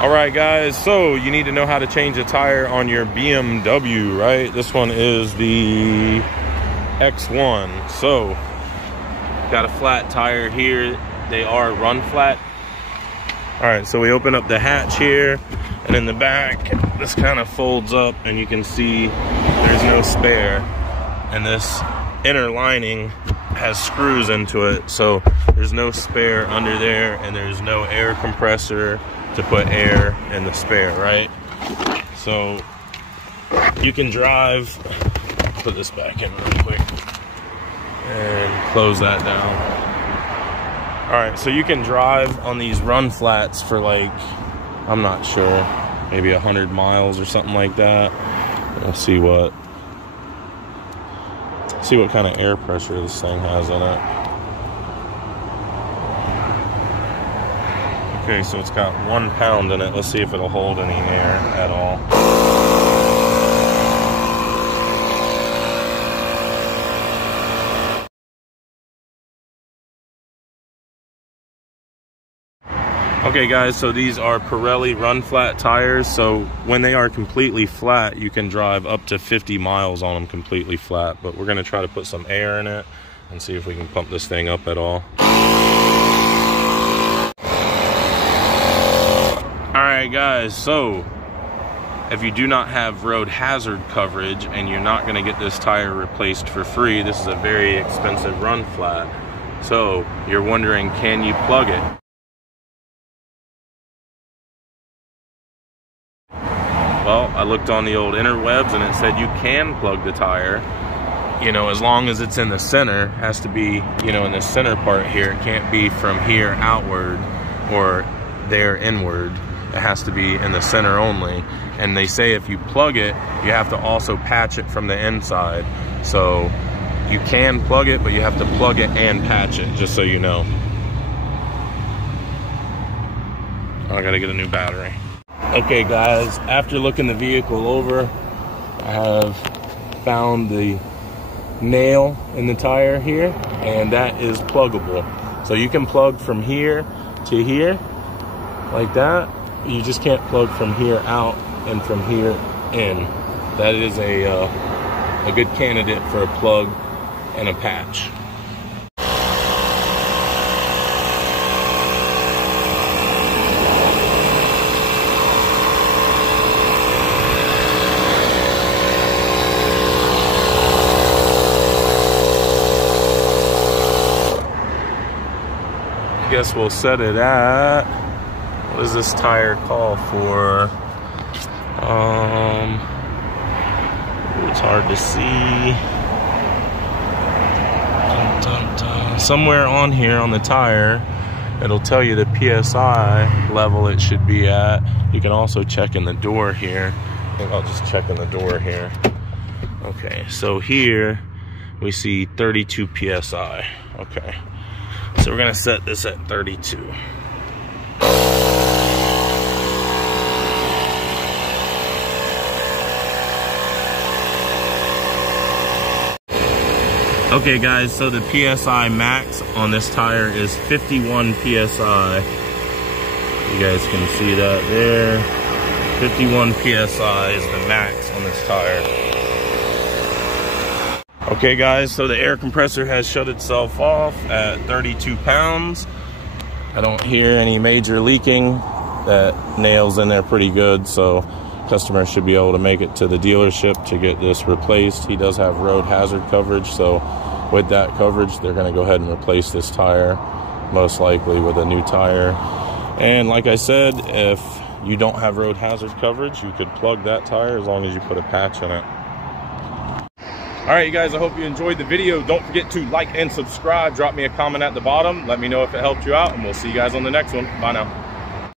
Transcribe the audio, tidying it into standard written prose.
All right, guys, so you need to know how to change a tire on your BMW, right? This one is the X1. So, got a flat tire here. They are run flat. All right, so we open up the hatch here, and in the back, this kind of folds up, and you can see there's no spare. And this inner lining has screws into it, so there's no spare under there, and there's no air compressor to put air in the spare, right? So you can drive, put this back in real quick and close that down. All right, so you can drive on these run flats for like, I'm not sure, maybe 100 miles or something like that. Let's see what kind of air pressure this thing has in it. Okay, so it's got 1 pound in it. Let's see if it'll hold any air at all. Okay guys, so these are Pirelli run flat tires. So when they are completely flat, you can drive up to 50 miles on them completely flat. But we're gonna try to put some air in it and see if we can pump this thing up at all. Alright guys, so if you do not have road hazard coverage and you're not going to get this tire replaced for free, this is a very expensive run flat. So you're wondering, can you plug it? Well, I looked on the old interwebs and it said you can plug the tire, you know, as long as it's in the center. It has to be, you know, in the center part here. It can't be from here outward or there inward. It has to be in the center only. And they say if you plug it, you have to also patch it from the inside. So you can plug it, but you have to plug it and patch it, just so you know. I gotta get a new battery. Okay guys, after looking the vehicle over, I have found the nail in the tire here, and that is pluggable. So you can plug from here to here, like that. You just can't plug from here out and from here in. That is a good candidate for a plug and a patch. I guess we'll set it at, what does this tire call for? It's hard to see. Somewhere on here on the tire, it'll tell you the PSI level it should be at. You can also check in the door here. I think I'll just check in the door here. Okay, so here we see 32 PSI. Okay, so we're gonna set this at 32. Okay guys, so the PSI Max on this tire is 51 PSI. You guys can see that there. 51 PSI is the max on this tire. Okay guys, so the air compressor has shut itself off at 32 pounds. I don't hear any major leaking. That nail's in there pretty good, so customer should be able to make it to the dealership to get this replaced. He does have road hazard coverage, so with that coverage, they're gonna go ahead and replace this tire, most likely with a new tire. And like I said, if you don't have road hazard coverage, you could plug that tire as long as you put a patch in it. All right, you guys, I hope you enjoyed the video. Don't forget to like and subscribe. Drop me a comment at the bottom. Let me know if it helped you out, and we'll see you guys on the next one. Bye now.